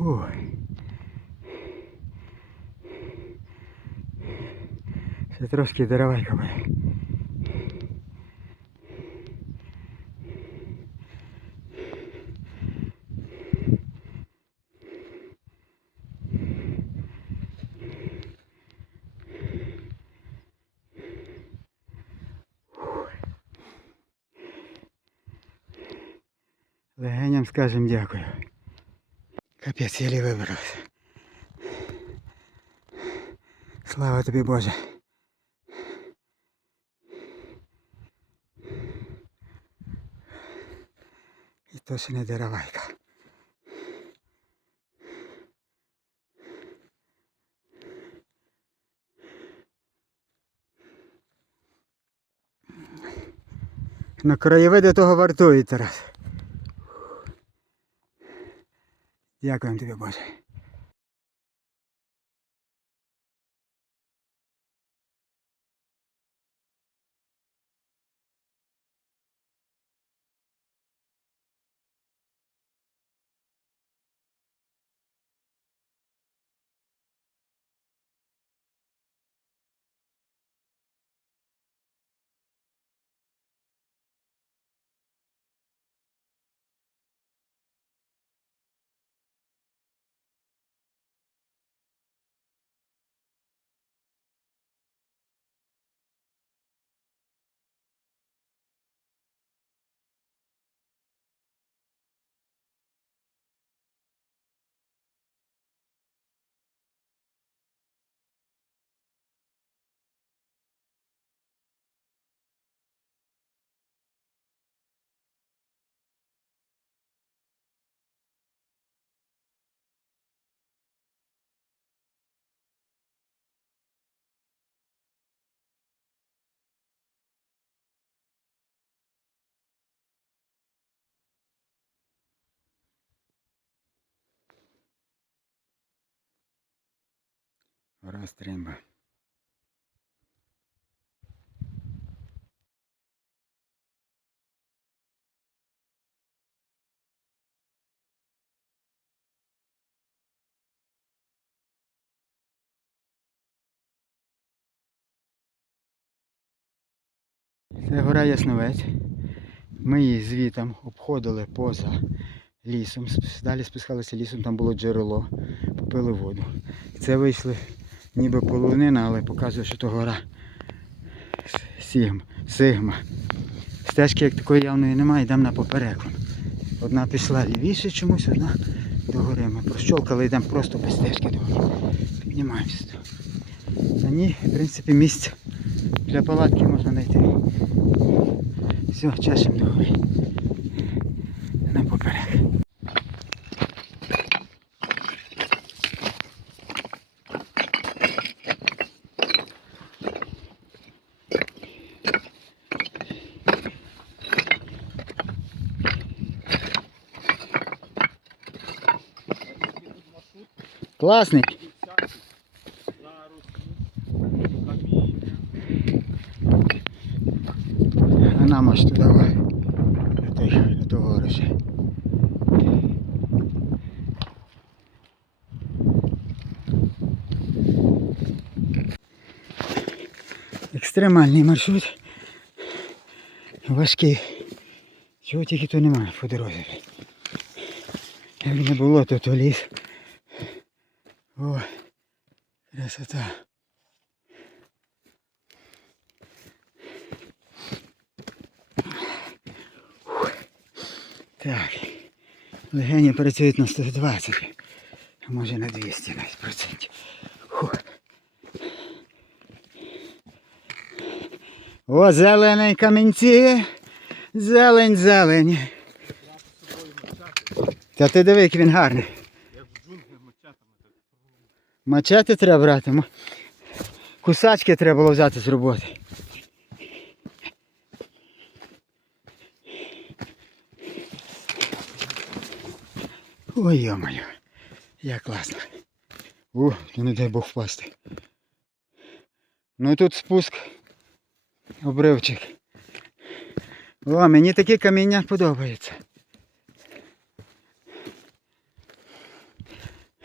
Ой. Ще трошки дерева буде. Легеням скажем дякую. Капець, єлі вибрався. Слава тобі, Боже. І то ще не деравайка. На краєвиди того вартують зараз. Дякуємо тобі, Боже. Гора Стримба. Це гора Ясновець. Ми її звітом обходили поза лісом. Далі спускалися лісом, там було джерело, попили воду. Це вийшли ніби полонина, але показує, що то гора. Сигма. Стежки як такої явної немає, йдемо на попереку. Одна пішла лівіше чомусь, одна до гори. Ми прощолкали, йдемо просто без стежки до гори. Піднімаємося. На ній, в принципі, місце для палатки можна знайти. Все, чашемо до гори. На поперек. Класний. А нам аж туди давай. До, той, до того гороша. Екстремальний маршрут. Важкий. Чого тільки то немає по дорозі. Як не було, то то ліс. О, красота. Так. Легені працюють на 120, а може на 200 навіть процентів. О, зелені камінці. Зелень, зелень. Та ти диви, який він гарний. Як в джунглях мачатами так. Мачети треба брати. Кусачки треба було взяти з роботи. Ой, йо-моє, як класно. То не дай Бог впасти. Ну і тут спуск. Обривчик. О, мені такі каміння подобаються.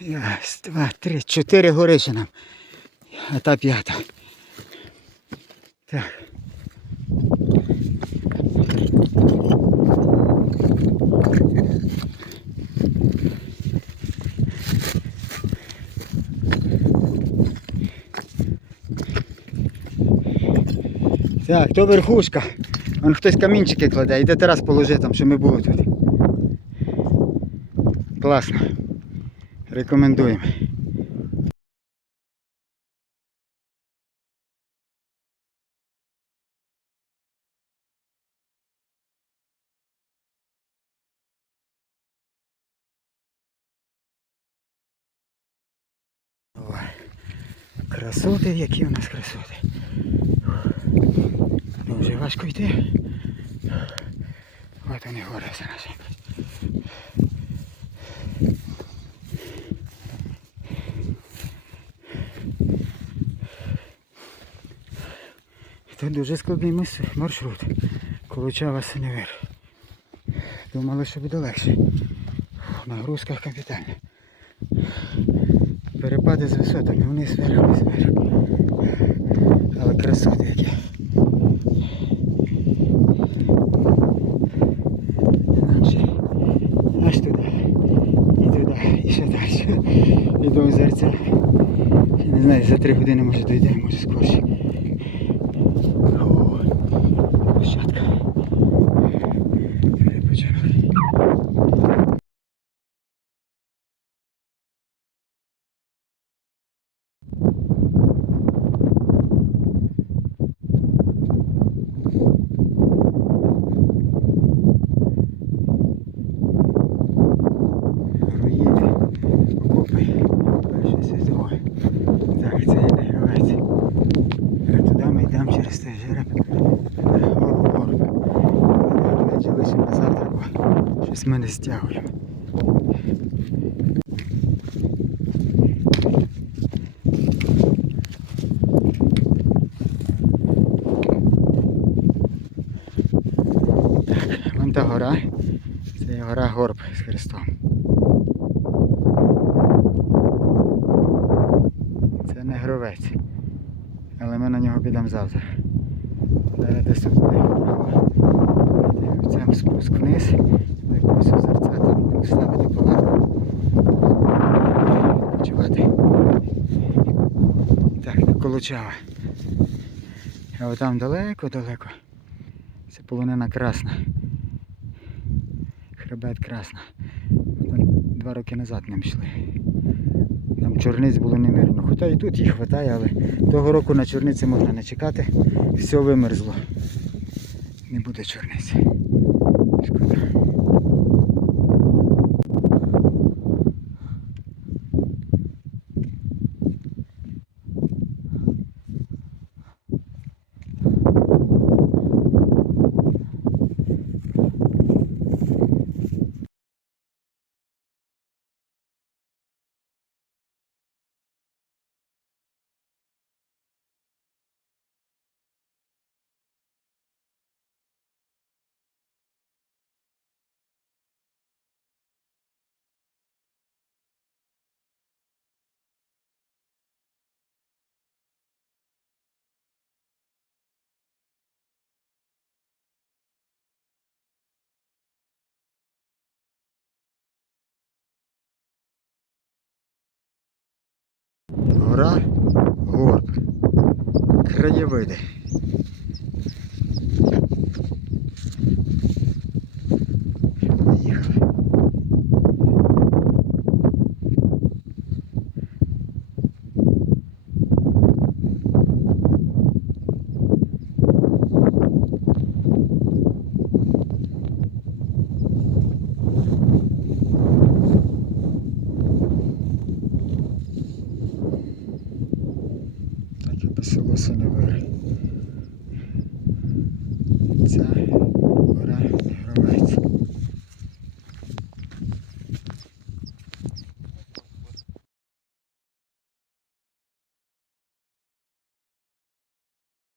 Раз, два, три, чотири гори ще нам. А та п'ята. Так. Так, то верхушка. Вон хтось камінчики кладе, іде Тарас положи там, що ми були тут. Класно. Рекомендуємо. Красоти, які у нас красоти. Ну вже важко йти. От вони гори все наші. Це дуже складний маршрут. Колочава Синевир. Думали, що буде легше. Нагрузка капітальна. Перепади з висотами, вниз вверх, вниз вверх. Але красоти які. Аж туди. І туди, і ще далі. І до озерця. Не знаю, за три години може дойде, може скорше. О, площадка. Перепочинок. Руїни, окопи Першої світової. Так, це є не гравець. А туди ми йдемо через той жереб. Гору, гору. Речі лише на завтра, бо щось ми не стягуємо. Та гора. Це гора Горб з Христом. Це не гровець. Але ми на нього підемо завтра. Зараз десь тут буде вправо. Спуск вниз, якогось там ставити палатку. Так, Колочава. А отам далеко-далеко. Це полонина красна. Хребет красна. Там два роки назад ним йшли. Там чорниць було немірно. Хоча і тут їх вистачає, але того року на чорниці можна не чекати. Все вимерзло. Не буде чорниці. Шкода. Гора, горб, краєвиди. Burası?